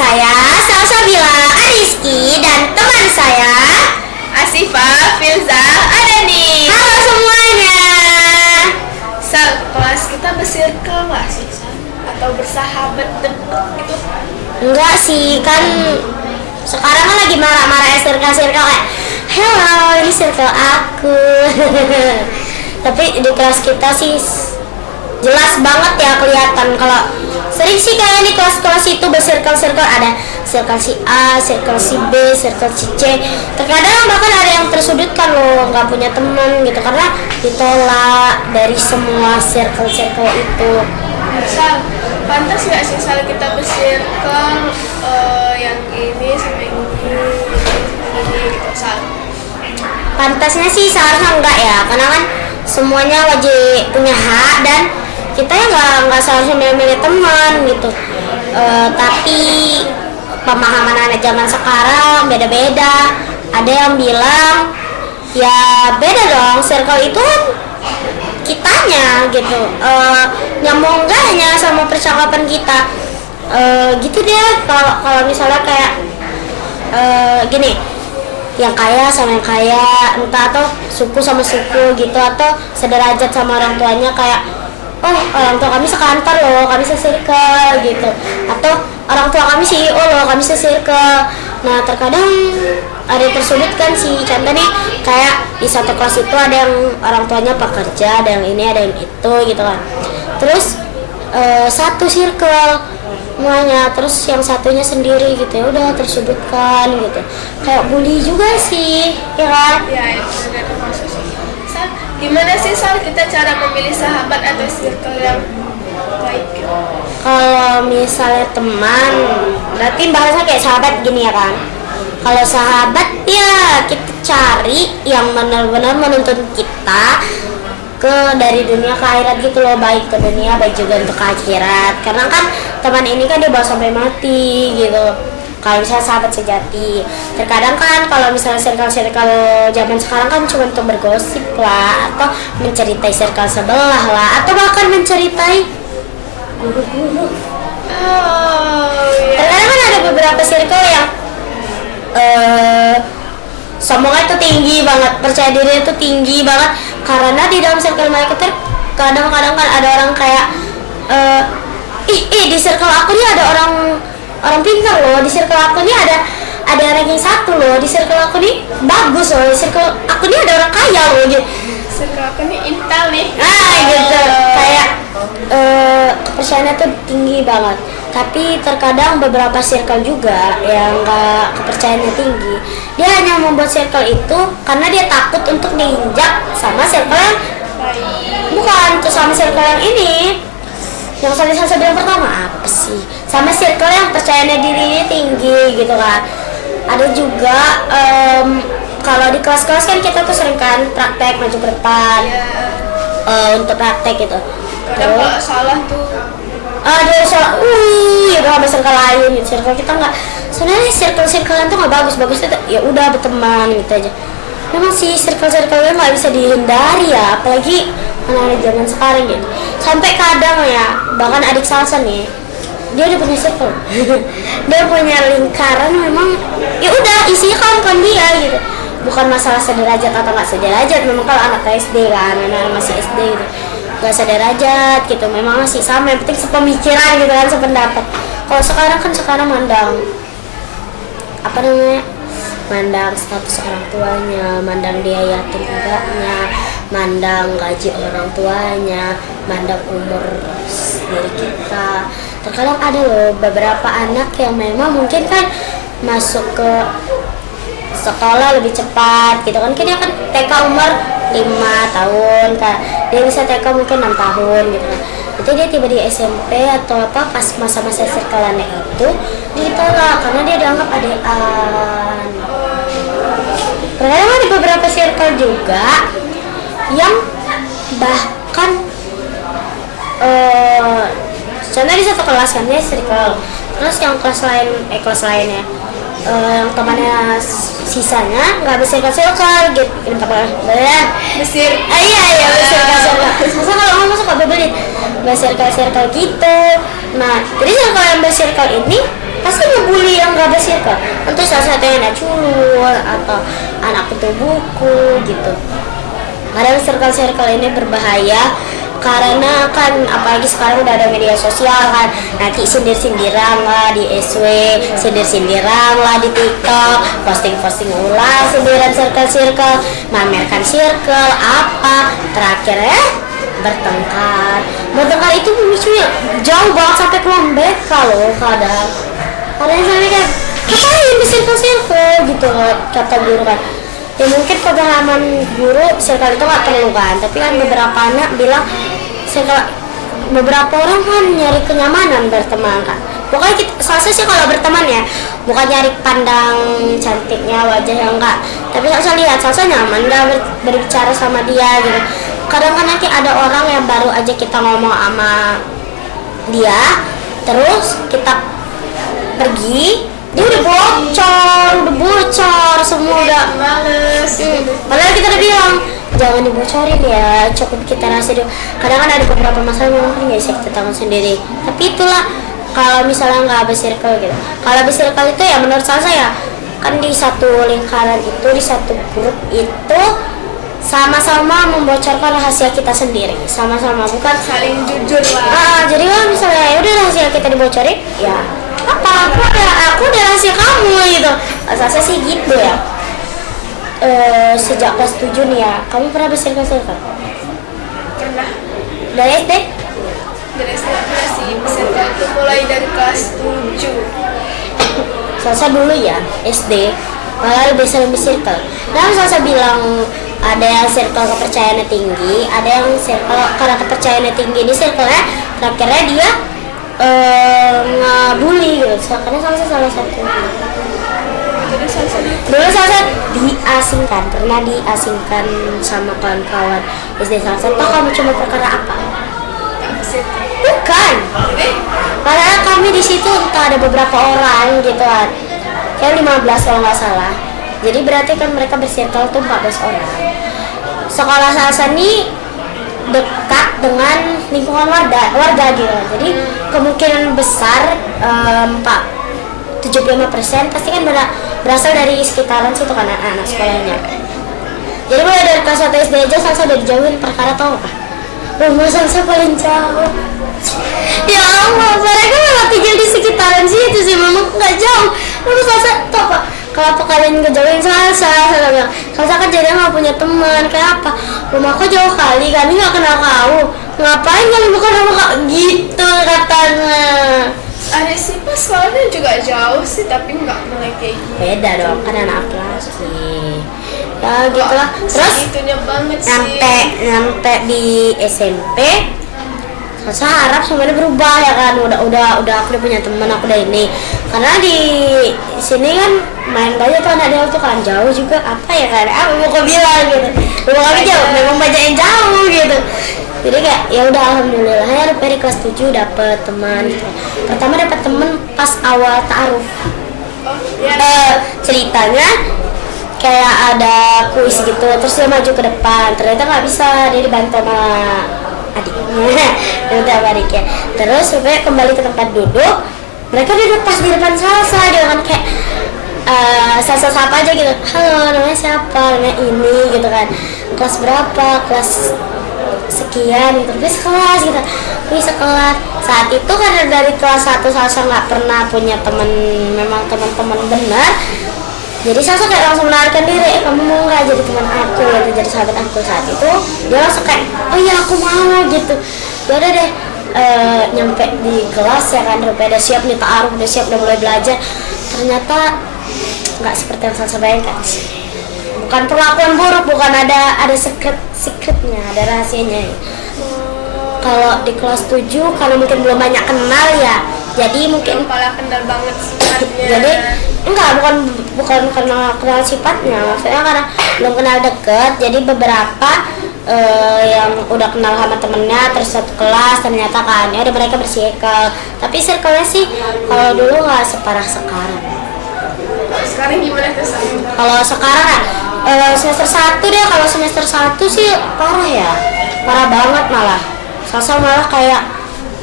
saya Salsabila Ariski dan teman saya Asifa Filza Adani. Halo semuanya. Sal, kelas kita bersirkel nggak sih, Sal? Atau bersahabat deket gitu? Enggak sih, kan sekarang kan lagi marah-marah circle kayak hello, ini circle aku. Tapi di kelas kita sih jelas banget ya kelihatan. Kalau sering sih kayak di kelas-kelas itu bersirkel-sirkel, ada circle si A, circle si B, circle si C. Terkadang bahkan ada yang tersudutkan loh, nggak punya teman gitu karena ditolak dari semua circle-circle itu. Sal, pantas nggak sih Sal kita bersirkel yang ini sama yang ini gitu, Sal? Pantasnya sih seharusnya enggak ya, karena kan semuanya wajib punya hak dan kita ya nggak seharusnya milih-milih teman gitu. Tapi pemahaman anak zaman sekarang beda-beda. Ada yang bilang ya beda dong, circle itu kan kitanya gitu, nyambung enggaknya sama percakapan kita, gitu deh. Kalau misalnya kayak gini, yang kaya sama yang kaya, entah atau suku sama suku gitu, atau sederajat sama orang tuanya, kayak oh orang tua kami sekantor loh, kami se-circle gitu, atau orang tua kami CEO loh, kami se-circle. Nah terkadang ada yang tersudutkan sih, contoh nih kayak di satu kelas itu ada yang orang tuanya pekerja, ada yang ini, ada yang itu gitu kan. Terus satu circle semuanya, terus yang satunya sendiri gitu, ya udah tersudutkan gitu, kayak bully juga sih, ya kan? Ya, itu udah termasuk sih. Sal, gimana sih Sal kita cara memilih sahabat atau circle yang baik gitu? Kalau misalnya teman, berarti bahasa kayak sahabat gini ya kan? Kalau sahabat ya kita cari yang benar-benar menuntun kita dari dunia ke akhirat gitu loh, baik ke dunia baik juga untuk ke akhirat. Karena kan teman ini kan dia bawa sampai mati gitu. Kalau misalnya sahabat sejati, terkadang kan kalau misalnya circle zaman sekarang kan cuma untuk bergosip lah, atau menceritai circle sebelah lah, atau bahkan menceritai guru-guru. Terkadang kan ada beberapa circle yang sombongnya itu tinggi banget, percaya diri itu tinggi banget, karena di dalam circle mereka tuh kadang-kadang kan ada orang kayak di circle aku nih ada orang pintar loh, di circle aku nih ada ranking 1 loh, di circle aku nih bagus loh, di circle aku nih ada orang kaya loh gitu. Circle aku nih intel nih. Gitu, kayak kepercayaannya tuh tinggi banget. Tapi terkadang beberapa circle juga yang nggak kepercayaannya tinggi, dia hanya membuat circle itu karena dia takut untuk diinjak sama circle yang bukan tuh, sama circle yang ini yang saya bilang pertama apa sih, sama circle yang percayanya dirinya tinggi gitu kan. Ada juga kalau di kelas-kelas kan kita tuh sering kan praktek maju ke depan, untuk praktek gitu. Kadang kalau salah tuh dia salah, ya udah sama circle lain gitu. Circle kita nggak, sebenarnya circle-circlean tuh nggak bagus itu ya udah berteman gitu aja. Memang sih circle-circle nggak bisa dihindari ya, apalagi anak-anak zaman sekarang gitu. Sampai kadang ya, bahkan adik Salsa nih, dia udah punya circle. Dia punya lingkaran, memang ya udah isinya kawan-kawan dia gitu. Bukan masalah sederajat atau nggak sederajat, memang kalau anak SD kan, anak masih SD gitu, nggak sederajat gitu, memang masih sama, yang penting sepemikiran gitu kan, sependapat. Kalau sekarang mandang apa namanya, mandang status orang tuanya, mandang dia yatim enggaknya, mandang gaji orang tuanya, mandang umur dari kita. Terkadang ada loh beberapa anak yang memang mungkin kan masuk ke sekolah lebih cepat gitu kan, dia kan TK umur 5 tahun kan, dia bisa TK mungkin 6 tahun gitu kan. Jadi dia tiba di SMP atau apa, pas masa-masa circle-annya itu ditolak karena dia dianggap adean. Terkadang ada beberapa circle juga yang bahkan contohnya di satu kelas kan dia circle, terus yang kelas lainnya yang temannya sisanya nggak bersirkel-sirkel gitu, Mesir. Iya bersirkel-sirkel. Masa kalau ngomong suka bebelit bersirkel-sirkel gitu. Nah jadi circle yang bersirkel ini pasti ngebully yang gak ada circle. Tentu salah satunya anak culun atau anak kutu buku gitu. Kadang circle-circle ini berbahaya karena kan apalagi sekarang udah ada media sosial kan, nanti sindir-sindiran lah di SW, sindir-sindiran lah di TikTok, posting-posting ulah sindiran circle-circle, mamerkan circle apa, terakhirnya bertengkar itu memicunya jauh banget sampai ke lembek kalau kadang sampai kayak ngapain di circle gitu kata guru kan. Ya mungkin pengalaman guru circle itu gak perlu kan, tapi kan beberapa anak bilang circle, beberapa orang kan nyari kenyamanan berteman kan. Pokoknya kita, salsa sih kalau berteman ya bukan nyari pandang cantiknya wajahnya enggak, tapi salsa lihat salsa nyaman gak berbicara sama dia gitu. Kadang kan nanti ada orang yang baru aja kita ngomong sama dia, terus kita pergi, dia udah bocor semua udah males. Padahal kita udah bilang jangan dibocorin ya, cukup kita rahasia dulu. Kadang kan ada beberapa masalah memang kan nggak bisa kita tanggung sendiri, tapi itulah kalau misalnya nggak bersirkel gitu. Kalau bersirkel itu ya menurut saya kan di satu lingkaran itu, di satu grup itu sama-sama membocorkan rahasia kita sendiri, sama-sama, bukan Saling jujur lah. jadi kalau misalnya ya udah rahasia kita dibocorin ya apa, aku udah rahasia kamu gitu. Saya sih gitu ya. Sejak kelas 7 nih ya, kamu pernah bersirkel-sirkel? Pernah. Dari SD? Dari SD sih, circle itu mulai dari kelas 7. Salsa dulu ya, SD malah lebih sering bersirkel. Dan Salsa bilang ada yang circle kepercayaannya tinggi, ada yang circle karena kepercayaannya tinggi di circle-nya, akhirnya dia ngebully gitu. Karena Salsa salah satu. Dulu Salsa diasingkan, pernah diasingkan sama kawan-kawan SD Salsa. Toh kamu cuma perkara apa? Bukan. Karena kami di situ entah ada beberapa orang gitu kan. Kayak 15 kalau nggak salah. Jadi berarti kan mereka bersirkel tuh 14 orang. Sekolah Salsa ini dekat dengan lingkungan warga gitu. Jadi kemungkinan besar 75% pasti kan berasal dari sekitaran situ kan anak sekolahnya. Jadi mulai dari kelas 1 SD aja Salsa udah dijauhin perkara tau apa? Rumah Salsa paling jauh. Ya Allah, mereka memang tinggal di sekitaran situ sih, memang nggak jauh. Lalu Salsa tau apa? Kenapa kalian ngejauhin Salsa? Salsa bilang, Salsa kan jadi nggak punya teman. Kayak apa? Rumahku jauh kali, kami nggak kenal kau. Ngapain kalian bukan sama kau? Gitu katanya. Ada sih pas sekolahnya juga jauh sih, tapi nggak mulai kayak gitu. Beda dong, kan anak laki. Ya gitu lah. Terus itunya banget sih. nyampe di SMP, Salsa harap semuanya berubah ya kan. Udah aku udah punya teman, aku udah ini. Karena di sini kan main banyak tuh anak dia tuh kan jauh juga apa ya kan? Aku mau ke bilang gitu. Rumah kami jauh, memang banyak yang jauh gitu. Jadi kayak ya udah alhamdulillah ya dari kelas 7 dapet teman gitu. Pertama dapat teman pas awal ta'aruf. Ceritanya kayak ada kuis gitu, terus dia maju ke depan, ternyata nggak bisa, dia dibantu sama adiknya, dibantu sama adiknya. Terus supaya kembali ke tempat duduk, mereka duduk pas di depan Salsa, dia kan kayak Salsa sapa aja gitu, halo namanya siapa, namanya ini gitu kan, kelas berapa, kelas sekian gitu, terus sekelas gitu, terus sekelas. Saat itu karena dari kelas 1 Salsa nggak pernah punya teman, memang teman-teman benar. Jadi Salsa kayak langsung menawarkan diri, kamu mau nggak jadi teman aku gitu, jadi sahabat aku. Saat itu dia langsung kayak, oh iya aku mau gitu. Ya udah deh, nyampe di kelas ya kan, udah siap nih ta'aruf, udah siap, udah mulai belajar. Ternyata nggak seperti yang Salsa bayangkan. Bukan perlakuan buruk, bukan ada secretnya, ada rahasianya. Kalau di kelas 7 karena mungkin belum banyak kenal ya, jadi mungkin malah kenal banget sifatnya. jadi bukan karena kenal sifatnya, maksudnya karena belum kenal deket. Jadi beberapa yang udah kenal sama temennya terus satu kelas ternyata kan ya udah mereka bersirkel. Tapi circle-nya sih kalau dulu nggak separah sekarang. Sekarang gimana tuh? Kalau sekarang semester 1 deh, kalau semester 1 sih parah ya, parah banget malah. Salsa malah kayak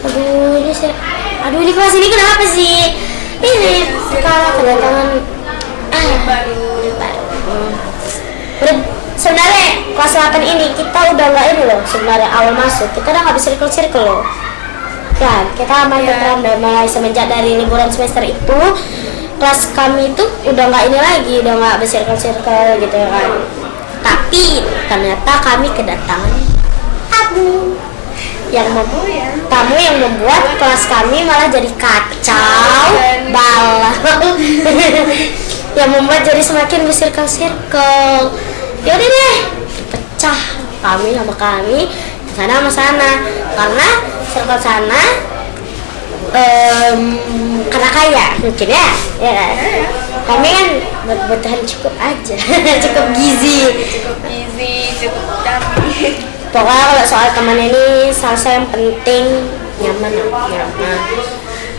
aduh ini kelas ini kenapa sih, ini sekarang kedatangan baru. Udah, sebenarnya kelas 8 ini kita udah nggak ini loh, sebenarnya awal masuk kita udah nggak bisa circle loh kan, kita aman tentram dan mulai semenjak dari liburan semester itu kelas kami itu udah nggak ini lagi, udah nggak bercircle gitu kan. Tapi ternyata kami kedatangan tamu yang membuat kelas kami malah jadi kacau balau yang membuat jadi semakin bersirkel-sirkel. Ya udah deh, pecah kami sama kami, sana sama sana, karena circle sana karena kaya mungkin ya kan? Kami kan buat-buatan cukup aja cukup gizi Cukup damai. pokoknya kalau soal teman ini salsa yang penting nyaman.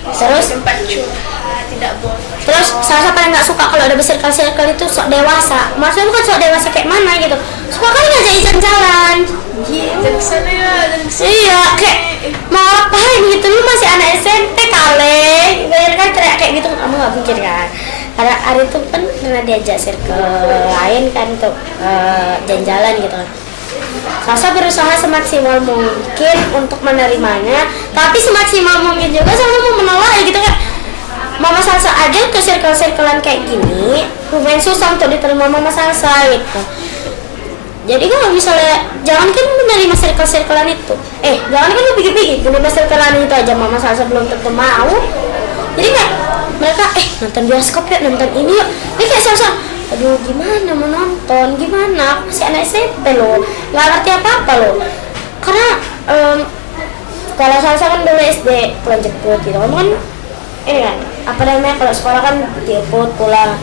Terus tempat curhat, tidak bosan. terus salsa paling nggak suka kalau ada bersirkel-sirkel itu sok dewasa. Maksudnya bukan sok dewasa kayak mana gitu, suka kan ngajak jalan. Dan kesana ya, dan kesana. Iya, kayak mau ngapain gitu, lu masih anak SMP kali. Bayar kan teriak kayak gitu, kamu nggak pikir kan? Karena hari itu kan pernah diajak circle lain kan untuk jalan-jalan gitu kan. Sasa berusaha semaksimal mungkin untuk menerimanya, tapi semaksimal mungkin juga Sasa mau menolak ya gitu kan. Mama Salsa aja ke circle-circlean kayak gini, lumayan susah untuk diterima Mama Salsa gitu. Jadi kalau misalnya jangan kan menerima circle-circlean itu, jangan kan lu pikir-pikir menerima circlean itu aja Mama Salsa belum tentu mau. Jadi kayak mereka nonton bioskop yuk, nonton ini yuk. Ini kayak Salsa, aduh gimana mau nonton, gimana? Aku masih anak SMP loh, nggak ngerti apa-apa loh. Karena kalau Salsa kan dulu SD pulang jemput gitu kan, ini kan apa namanya kalau sekolah kan jemput pulang.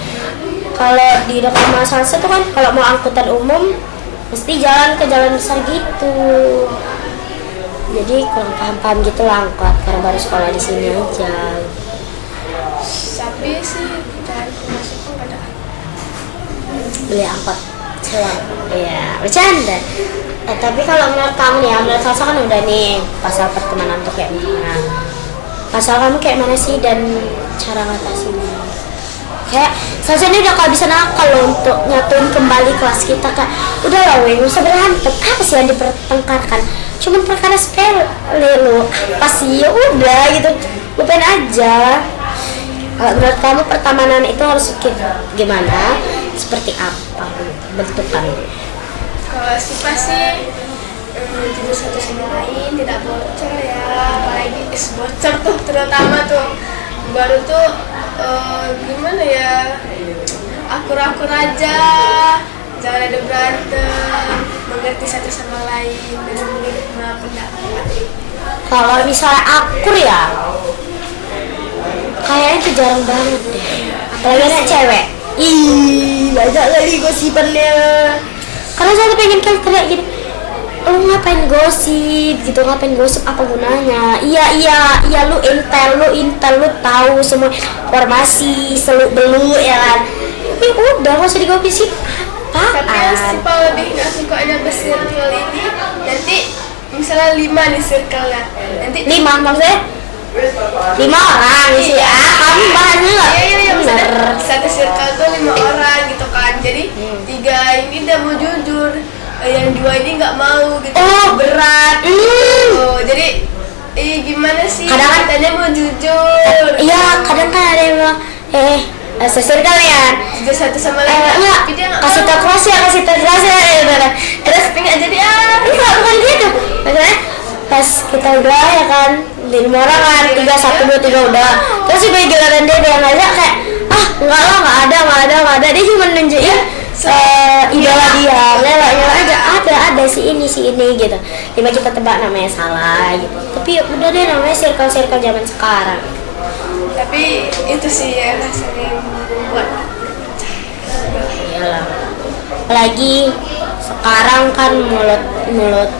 Kalau di dekat rumah Salsa tuh kan kalau mau angkutan umum mesti jalan ke jalan besar gitu. Jadi kurang paham-paham gitu lah angkot karena baru sekolah di sini aja. Tapi sih dan masuk pada Beli angkot selang. Iya, bercanda. Tapi kalau menurut kamu nih, menurut Salsa kan udah nih pasal pertemanan tuh kayak gimana? Pasal kamu kayak mana sih dan cara ngatasinnya? Kayak Salsa ini udah gak bisa nakal loh untuk nyatuin kembali kelas kita kak. Udah lah weh, gak usah berantem. Apa sih yang dipertengkarkan? Cuman perkara sepele loh. Apa sih? Ya udah gitu, lupain aja. Menurut kamu pertemanan itu harus gimana? Seperti apa bentukannya? kalau sifat sih tidak satu sama lain, tidak bocor ya, apalagi bocor tuh terutama tuh baru tuh gimana ya, akur-akur aja, jangan ada berantem, mengerti satu sama lain dan menerima pendapat. Kalau misalnya akur ya, kayaknya itu jarang banget deh. Apalagi anak cewek. Ih, banyak kali gosipannya. Karena saya tuh pengen kayak teriak gini, lu ngapain gosip gitu, ngapain gosip, apa gunanya? Iya lu intel, lu tahu semua informasi seluk beluk ya kan. Tapi udah nggak usah digosip apaan. Tapi yang Sipa lebih nggak suka ada bersirkel ini, nanti misalnya 5 nih circle-nya, nanti 5 maksudnya 5 orang sih ya, kamu bahannya nggak bener. Satu circle tuh 5 orang gitu kan, jadi 3 ini udah mau jujur, yang 2 ini nggak mau gitu. Berat oh, jadi gimana sih, Kadang katanya mau jujur. Iya, kadang kan ada yang bilang sesir kalian jujur satu sama lain, enggak, tapi dia nggak kasih mau. tau kelas ya gitu. Terus Tapi nggak jadi enggak, bukan gitu maksudnya pas kita udah ya kan 5 orang kan, 3, 1, 2, 3 udah, terus si bayi giliran dia yang ngajak kayak enggak lah, nggak ada, dia cuma nunjukin idola dia, nyala aja, ada si ini gitu. Tiba kita tebak namanya salah gitu, tapi udah deh namanya circle zaman sekarang. Tapi itu sih ya rasanya membuat Iyalah, apalagi sekarang kan mulut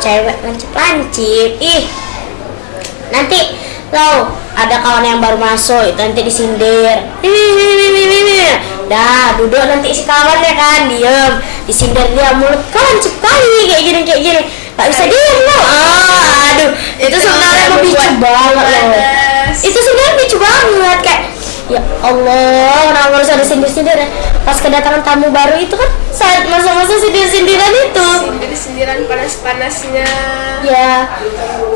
cewek lancip, nanti lo ada kawan yang baru masuk itu nanti disindir, dah duduk nanti si kawannya kan diem, disindir dia, mulut kau lancip kali kayak gini, nggak bisa diem lo. Aduh, itu sebenarnya memicu banget loh. Itu sebenarnya lucu banget, kayak Ya Allah, orang harus ada sindir-sindir ya. Pas kedatangan tamu baru itu kan saat masa-masa sindir-sindiran itu. Sindir-sindiran panas-panasnya. Ya,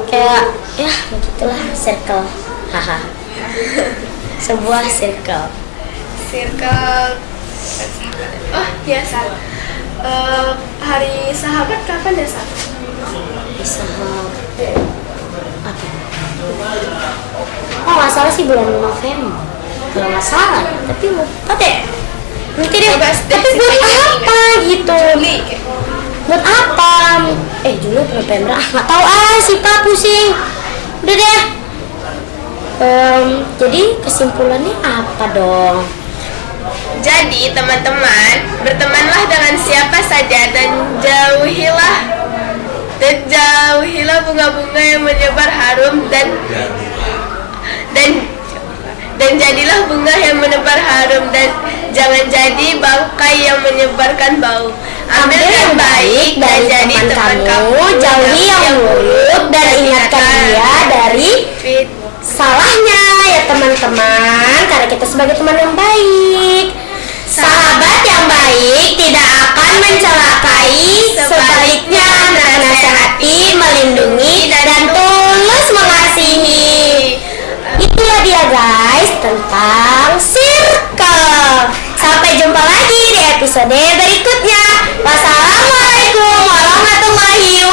kayak ya begitulah circle. Haha. Sebuah circle. Circle. Oh biasa. Hari sahabat kapan ya, Sat? Bisa apa? Oh nggak salah sih bulan November. Kalau nggak salah, tapi lupa deh. Nanti deh. Tapi buat apa gitu? Buat apa? Juli November. Nggak tahu si Pak pusing. Udah deh. Jadi kesimpulannya apa dong? Jadi teman-teman, bertemanlah dengan siapa saja dan jauhilah bunga-bunga yang menyebar harum dan jadilah bunga yang menebar harum dan jangan jadi bangkai yang menyebarkan bau. Ambil yang baik dan jadi teman kamu, jauhi yang buruk dan ingatkan dia dari salahnya ya teman-teman, karena kita sebagai teman yang baik. Sahabat yang baik tidak akan mencelakai, sebaliknya menasehati, melindungi, dan tulus mengasihi. Itulah dia guys tentang circle. Sampai jumpa lagi di episode berikutnya. Wassalamualaikum warahmatullahi wabarakatuh.